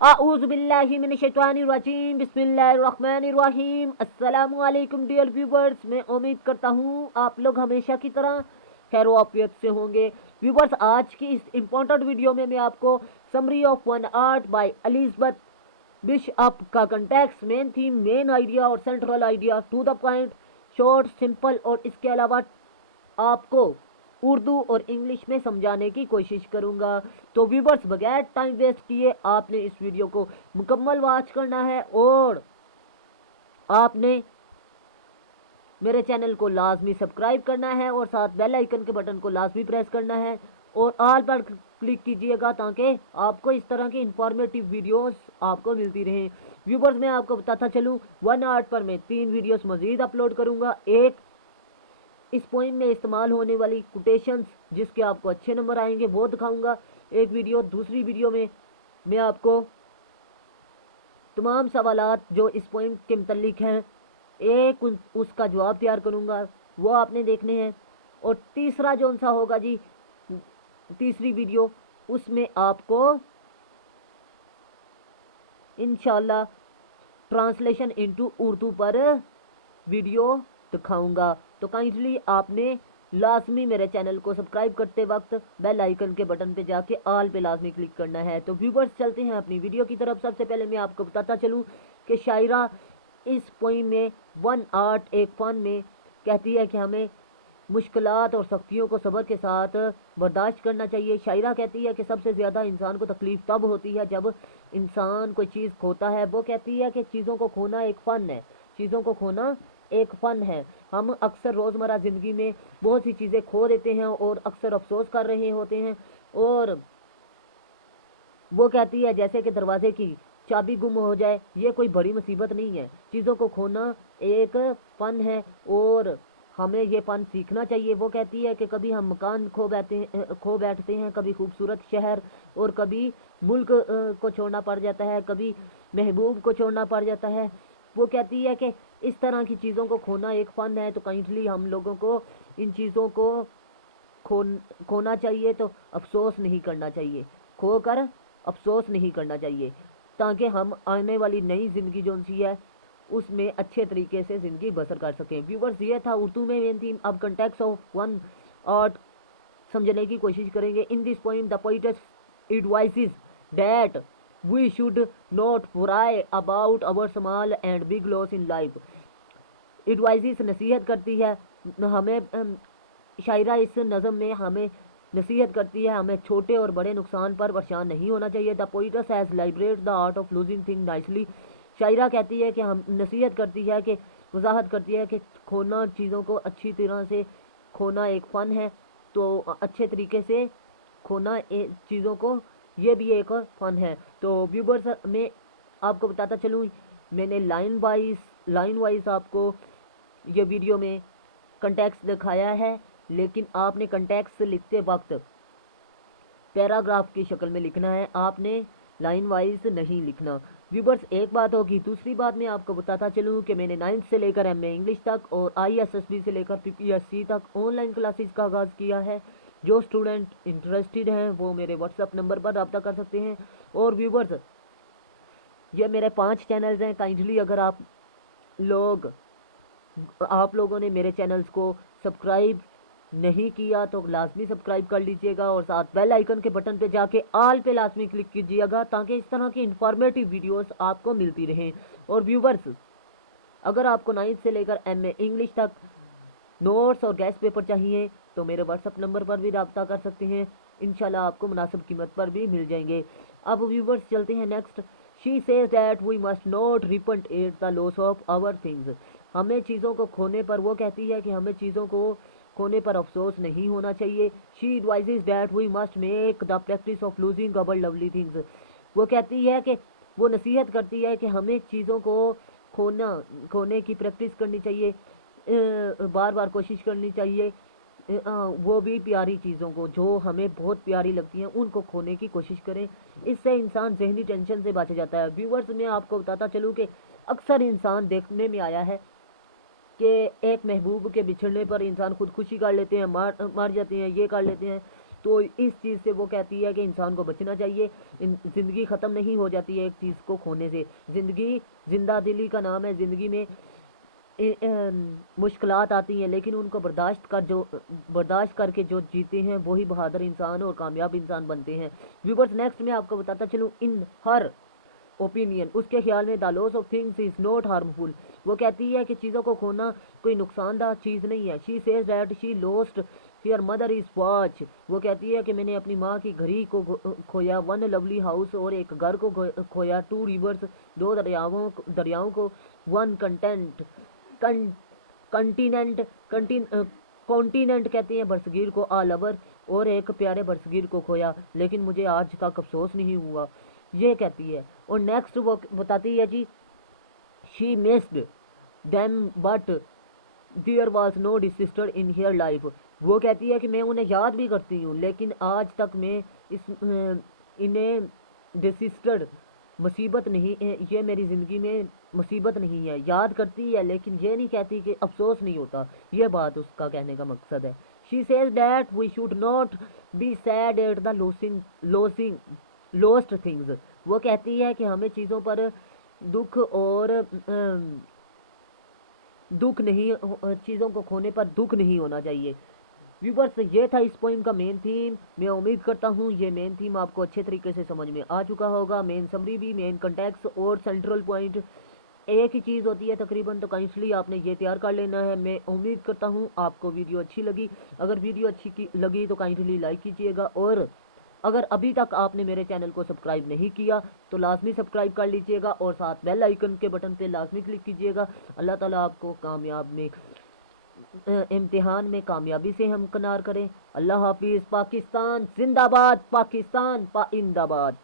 आऊज़ु बिल्लाहि मिनश्शैतानिर्रजीम बिस्मिल्लाहिर्रहमानिर्रहीम। अस्सलामु अलैकुम डियर व्यूवर्स, मैं उम्मीद करता हूँ आप लोग हमेशा की तरह खैर वाफियत से होंगे। व्यूवर्स, आज की इस इम्पोर्टेंट वीडियो में मैं आपको summary of one art by Elizabeth Bishop का context, main theme, main idea और central idea, to the point, short, simple और इसके अलावा आपको उर्दू और इंग्लिश में समझाने की कोशिश करूंगा। तो व्यूवर्स, बगैर टाइम वेस्ट किए आपने इस वीडियो को मुकम्मल वॉच करना है और आपने मेरे चैनल को लाजमी सब्सक्राइब करना है और साथ बेल आइकन के बटन को लाजमी प्रेस करना है और ऑल पर क्लिक कीजिएगा ताकि आपको इस तरह की इंफॉर्मेटिव वीडियोस आपको मिलती रहें। व्यूवर्स, मैं आपको बताता चलूँ, वन आर्ट पर मैं 3 वीडियोस मज़ीद अपलोड करूँगा। एक इस पोइम में इस्तेमाल होने वाली कोटेशंस जिसके आपको अच्छे नंबर आएंगे वो दिखाऊंगा एक वीडियो। दूसरी वीडियो में मैं आपको तमाम सवालात जो इस पोइम के मुतल्लिक हैं उसका जवाब तैयार करूंगा, वो आपने देखने हैं। और तीसरा जो सा होगा जी, तीसरी वीडियो, उसमें आपको इंशाल्लाह ट्रांसलेशन इनटू उर्दू पर वीडियो दिखाऊंगा। तो काइंडली आपने लाजमी मेरे चैनल को सब्सक्राइब करते वक्त बेल आइकन के बटन पे जाके ऑल पे लाजमी क्लिक करना है। तो व्यूवर्स, चलते हैं अपनी वीडियो की तरफ। सबसे पहले मैं आपको बताता चलूँ कि शायरा इस पोइम में वन आर्ट एक फ़न में कहती है कि हमें मुश्किलात और सख्तियों को सब्र के साथ बर्दाश्त करना चाहिए। शायरा कहती है कि सबसे ज़्यादा इंसान को तकलीफ़ तब होती है जब इंसान कोई चीज़ खोता है। वो कहती है कि चीज़ों को खोना एक फ़न है, चीज़ों को खोना एक फ़न है। हम अक्सर रोज़मर्रा ज़िंदगी में बहुत सी चीज़ें खो देते हैं और अक्सर अफसोस कर रहे होते हैं। और वो कहती है जैसे कि दरवाजे की चाबी गुम हो जाए, ये कोई बड़ी मुसीबत नहीं है। चीज़ों को खोना एक फ़न है और हमें ये फ़न सीखना चाहिए। वो कहती है कि कभी हम मकान खो बैठते हैं, कभी खूबसूरत शहर, और कभी मुल्क को छोड़ना पड़ जाता है, कभी महबूब को छोड़ना पड़ जाता है। वो कहती है कि इस तरह की चीज़ों को खोना एक फ़न है। तो काइंडली हम लोगों को इन चीज़ों को खोना चाहिए, तो अफसोस नहीं करना चाहिए, खोकर अफसोस नहीं करना चाहिए, ताकि हम आने वाली नई ज़िंदगी जो सी है उसमें अच्छे तरीके से ज़िंदगी बसर कर सकें। व्यूवर्स, ये था उर्दू में मेन थीम। अब कंटेक्स्ट ऑफ वन आर्ट समझने की कोशिश करेंगे। In this poem the poetess advises that we should not worry about our small and big loss in life. Advises नसीहत करती है हमें, शायरा इस नज़म में हमें नसीहत करती है हमें छोटे और बड़े नुकसान पर परेशान नहीं होना चाहिए। The poetess has liberate the art of losing thing nicely. शायरा कहती है कि हम नसीहत करती है कि वजाहत करती है कि खोना चीज़ों को अच्छी तरह से खोना एक फ़न है। तो अच्छे तरीके से खोना चीज़ों को ये भी एक फ़न है। तो व्यूवर्स, मैं आपको बताता चलूँ, मैंने लाइन वाइज आपको ये वीडियो में कंटेक्स्ट दिखाया है, लेकिन आपने कंटेक्स्ट लिखते वक्त पैराग्राफ की शक्ल में लिखना है, आपने लाइन वाइज नहीं लिखना। व्यूवर्स, एक बात होगी। दूसरी बात मैं आपको बताता चलूँ कि मैंने 9th से लेकर MA इंग्लिश तक और ISSB से लेकर PPSC तक ऑनलाइन क्लासेस का आगाज़ किया है। जो स्टूडेंट इंटरेस्टेड हैं वो मेरे व्हाट्सएप नंबर पर रब्ता कर सकते हैं। और व्यूवर्स, ये मेरे 5 चैनल्स हैं। काइंडली अगर आप लोगों ने मेरे चैनल्स को सब्सक्राइब नहीं किया तो लाजमी सब्सक्राइब कर लीजिएगा और साथ बेल आइकन के बटन पे जाके ऑल पे लाजमी क्लिक कीजिएगा ताकि इस तरह की इंफॉर्मेटिव वीडियोस आपको मिलती रहें। और व्यूवर्स, अगर आपको 9th से लेकर MA इंग्लिश तक नोट्स और गेस्ट पेपर चाहिए तो मेरे व्हाट्सअप नंबर पर भी रब्ता कर सकते हैं। इंशाल्लाह आपको मुनासिब कीमत पर भी मिल जाएंगे। अब व्यूवर्स, चलते हैं next. She says that we must not repent at the loss of our things. हमें चीज़ों को खोने पर, वो कहती है कि हमें चीज़ों को खोने पर अफसोस नहीं होना चाहिए। She advises that we must make the practice of losing our lovely things. वो कहती है कि वो नसीहत करती है कि हमें चीज़ों को खोने की प्रैक्टिस करनी चाहिए, बार बार कोशिश करनी चाहिए। वो भी प्यारी चीज़ों को जो हमें बहुत प्यारी लगती हैं उनको खोने की कोशिश करें। इससे इंसान जहनी टेंशन से बच जाता है। व्यूवर्स, मैं आपको बताता चलूँ कि अक्सर इंसान देखने में आया है कि एक महबूब के बिछड़ने पर इंसान खुदकुशी कर लेते हैं, मर जाते हैं, ये कर लेते हैं। तो इस चीज़ से वो कहती है कि इंसान को बचना चाहिए। ज़िंदगी ख़त्म नहीं हो जाती है एक चीज़ को खोने से। ज़िंदगी जिंदा दिली का नाम है। ज़िंदगी में मुश्किलात आती हैं, लेकिन उनको बर्दाश्त करके जो जीते हैं वही बहादुर इंसान और कामयाब इंसान बनते हैं। व्यूवर्स, नेक्स्ट मैं आपको बताता चलूँ, इन हर ओपिनियन, उसके ख्याल में the loss of things is not harmful. वो कहती है कि चीज़ों को खोना कोई नुकसानदाह चीज़ नहीं है। She says that she lost here mother is watch. वो कहती है कि मैंने अपनी माँ की घड़ी को खोया, वन लवली हाउस, और एक घर को खोया, टू रिवर्स, दो दरियाओं को, वन कंटेंट कंटिनेंट कॉन्टिनेंट कहते हैं बरसगीर को, आ लवर, और एक प्यारे बरसगीर को खोया, लेकिन मुझे आज तक अफसोस नहीं हुआ। ये कहती है। और नेक्स्ट वो बताती है जी, she missed them but there was no disaster in her life. वो कहती है कि मैं उन्हें याद भी करती हूँ, लेकिन आज तक मैं इन्हें डिसिस्टर मुसीबत नहीं है, ये मेरी ज़िंदगी में मुसीबत नहीं है। याद करती है लेकिन ये नहीं कहती कि अफसोस नहीं होता। ये बात उसका कहने का मकसद है। She says that we should not be sad at the losing lost things. वो कहती है कि हमें चीज़ों पर दुख और चीज़ों को खोने पर दुख नहीं होना चाहिए। व्यूवर्स, ये था इस पोइम का मेन थीम। मैं उम्मीद करता हूँ ये मेन थीम आपको अच्छे तरीके से समझ में आ चुका होगा। मेन समरी भी, मेन कंटेक्स्ट और सेंट्रल पॉइंट एक ही चीज़ होती है तकरीबन, तो काइंडली आपने ये तैयार कर लेना है। मैं उम्मीद करता हूँ आपको वीडियो अच्छी लगी। अगर वीडियो अच्छी लगी तो काइंडली लाइक कीजिएगा, और अगर अभी तक आपने मेरे चैनल को सब्सक्राइब नहीं किया तो लाजमी सब्सक्राइब कर लीजिएगा, और साथ बेल आइकन के बटन पे लाजमी क्लिक कीजिएगा। अल्लाह ताला आपको इम्तिहान में कामयाबी से हमकिनार करें। अल्लाह हाफिज़। पाकिस्तान जिंदाबाद, पाकिस्तान पाइंदाबाद।